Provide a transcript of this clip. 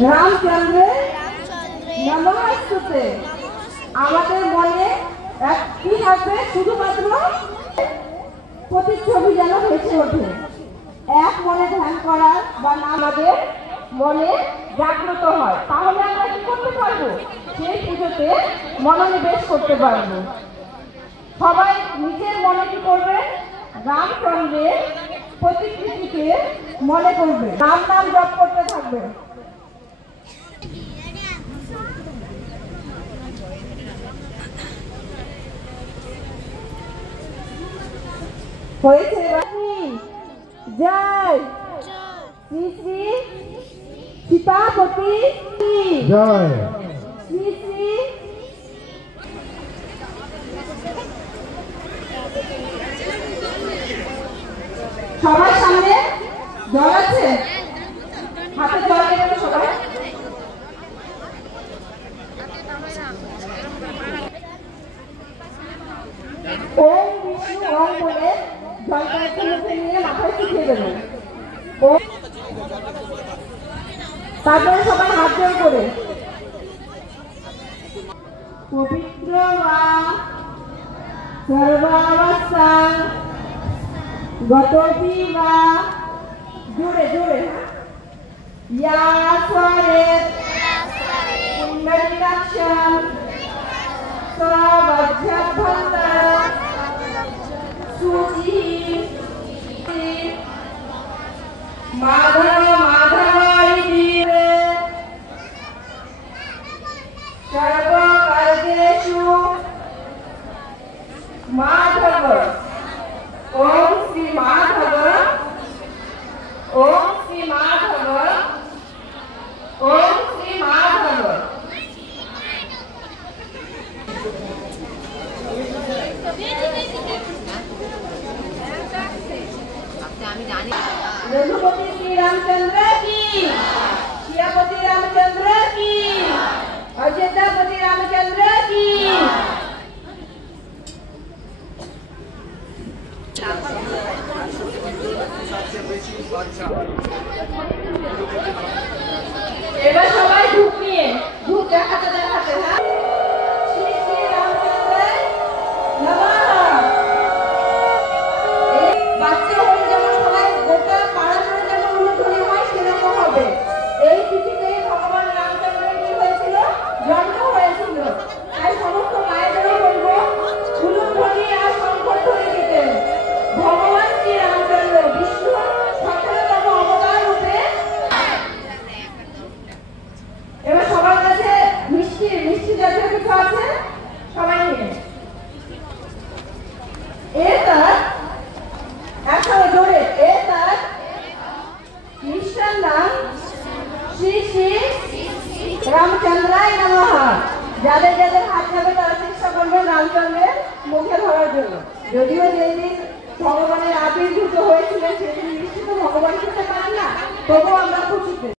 রামচন্দ্র নমস্তুতে। আমাদের মনে কি থাকবে? শুধুমাত্র প্রতিচ্ছবি যেন ভেসে ওঠে। এক মনে ধ্যান করার বা না আমাদের মনে জাগ্রত হয়, তাহলে আমরা কি করতে পারবো? সেই পুজোতে মনোনিবেশ করতে পারবো। সবাই নিজের মনে কি করবে? রামচন্দ্রের প্রতিকৃতিকে মনে করবে, রাম নাম জপ করতে থাকবে। হয়েছে জয় শ্রী শ্রী সীতাপতি জয় শ্রী শ্রী। সবার সামনে জল আছে, হাতে জল দেবেন সবাই। ওম বিষ্ণু ওম বলে জলটা একটু মুখে নিয়ে মাথায় শিখিয়ে দেবেন। তারপরে সবাই হাত জোড় করে পবিত্র বা সর্বাবস্থা গতবি বা জোরে জোরে ইয়া স্বরে পুণ্ডরীকাক্ষং সবজ্জভন্তর সুচি মাধব মাধবাইতি সর্বকার্যেষু মাধব। ওম শ্রী মাধব ওম শ্রী মাধব ওম শ্রী মাধব। रघुपति श्री रामचंद्र की, सियापति रामचंद्र की, अयोध्यापति रामचंद्र की। এবার সবাই ধূপ নিয়ে ধূপ দেখাতে দেখাতে হ্যাঁ শ্রী শ্রী রামচন্দ্র নমঃ। বাচ্চা হয়ে যেমন সবাই গোটা পাড়া জুড়ে যেমন উলুধ্বনি হয় সেরকম হবে। এই তিথিতে ভগবান রামচন্দ্রের কি হয়েছিল? জন্ম হয়েছিল। তাই সমস্ত মায়েদেরও বলবো উলুধ্বনি আর শঙ্খধ্বনি দিতে। ভগবান শ্রী রামচন্দ্র বিষ্ণুর 17তম অবতার রূপে। এবার সবার কাছে মিষ্টি মিষ্টি জাতীয় কিছু আছে, সবাই নিয়ে একসাথে জোরে এটার মিষ্টার নাম শ্রী শ্রী রামচন্দ্রায় নমঃ। যাদের যাদের হাত যাবে তারা চেষ্টা করবেন রামচন্দ্রের মুখে ধরার জন্য। যদিও যেদিন ভগবানের আবির্ভূত হয়েছিলেন সেদিন মিষ্টি তো ভগবান খেতে পারেন না, তবুও আমরা খুশিতে